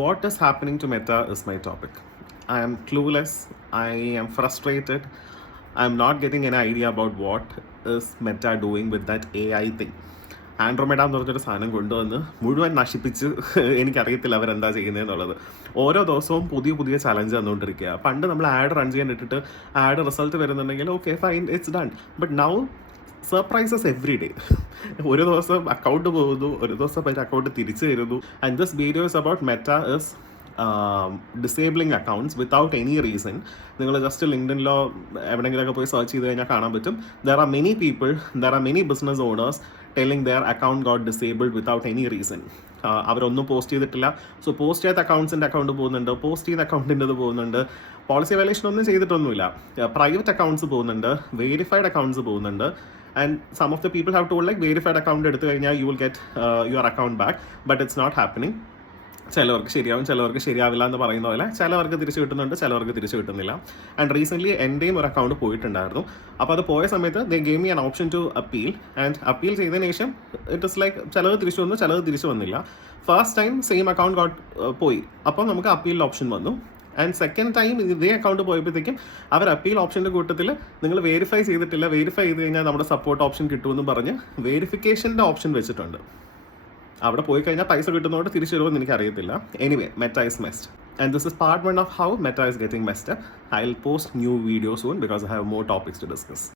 What is happening to Meta is my topic. I am clueless. I am frustrated. I'm not getting any idea about what is Meta doing with that AI thing. Andromeda എന്ന് പറഞ്ഞൊരു സാധനം കൊണ്ടുവന്ന് മുഴുവൻ നശിപ്പിച്ച് എനിക്കറിയത്തില്ല അവരെന്താ ചെയ്യുന്നതെന്നുള്ളത്. ഓരോ ദിവസവും പുതിയ പുതിയ ചലഞ്ച് തന്നുകൊണ്ടിരിക്കുക. പണ്ട് നമ്മൾ ആഡ് റൺ ചെയ്യാൻ ഇട്ടിട്ട് ആഡ് റിസൾട്ട് വരുന്നുണ്ടെങ്കിൽ okay fine it's done. But now surprises every day. ഒരു ദിവസം അക്കൗണ്ട് പോകുന്നു, ഒരു ദിവസം അതിൻ്റെ അക്കൗണ്ട് തിരിച്ചു തരുന്നു. And this video is about Meta is disabling accounts without any reason. നിങ്ങൾ ജസ്റ്റ് ലിങ്ക്ഡിനിലോ എവിടെയെങ്കിലുമൊക്കെ പോയി സെർച്ച് ചെയ്ത് കഴിഞ്ഞാൽ കാണാൻ പറ്റും. There are many people, there are many business owners telling their account got disabled without any reason. അവരൊന്നും post ചെയ്തിട്ടില്ല. സോ പോസ്റ്റ് ചെയ്ത അക്കൗണ്ട്സിൻ്റെ അക്കൗണ്ട് പോകുന്നുണ്ട്, പോസ്റ്റ് ചെയ്ത അക്കൗണ്ടിൻ്റെത് പോകുന്നുണ്ട്. പോളിസി വയലേഷൻ ഒന്നും ചെയ്തിട്ടൊന്നുമില്ല. പ്രൈവറ്റ് അക്കൗണ്ട്സ് പോകുന്നുണ്ട്, വെരിഫൈഡ് അക്കൗണ്ട്സ് പോകുന്നുണ്ട്. And some of the people have told like verified account എടുത്തു കഴിഞ്ഞാൽ you will get your account back, but it's not happening. ചിലവർക്ക് ശരിയാവും, ചിലവർക്ക് ശരിയാവില്ല എന്ന് പറയുന്ന പോലെ ചിലവർക്ക് തിരിച്ചു കിട്ടുന്നുണ്ട്, ചിലവർക്ക് തിരിച്ചു കിട്ടുന്നില്ല. ആൻഡ് റീസെൻ്റ്ലി എൻ്റെയും ഒരു അക്കൗണ്ട് പോയിട്ടുണ്ടായിരുന്നു. അപ്പോൾ അത് പോയ സമയത്ത് they gave me an option to appeal. And appeal ചെയ്തതിന് ശേഷം ഇറ്റ് ഇസ് ലൈക്ക് ചിലത് തിരിച്ചു വന്നു, ചിലത് തിരിച്ചു വന്നില്ല. ഫസ്റ്റ് ടൈം സെയിം അക്കൗണ്ട് പോയി, അപ്പോൾ നമുക്ക് അപ്പീൽ ഓപ്ഷൻ വന്നു. ആൻഡ് സെക്കൻഡ് ടൈം ഇതേ അക്കൗണ്ട് പോയപ്പോഴത്തേക്കും അവർ അപ്പീൽ ഓപ്ഷൻ്റെ കൂട്ടത്തിൽ നിങ്ങൾ വെരിഫൈ ചെയ്തിട്ടില്ല, വെരിഫൈ ചെയ്ത് കഴിഞ്ഞാൽ നമ്മുടെ സപ്പോർട്ട് ഓപ്ഷൻ കിട്ടുമെന്ന് പറഞ്ഞ് വെരിഫിക്കേഷൻ്റെ ഓപ്ഷൻ വെച്ചിട്ടുണ്ട്. അവിടെ പോയി കഴിഞ്ഞാൽ പൈസ കിട്ടുന്നതുകൊണ്ട് തിരിച്ചു വരുമെന്ന് എനിക്കറിയത്തില്ല. Anyway, Meta is messed. And this is part one of how Meta is getting messed up. I will post new video soon because I have more topics to discuss.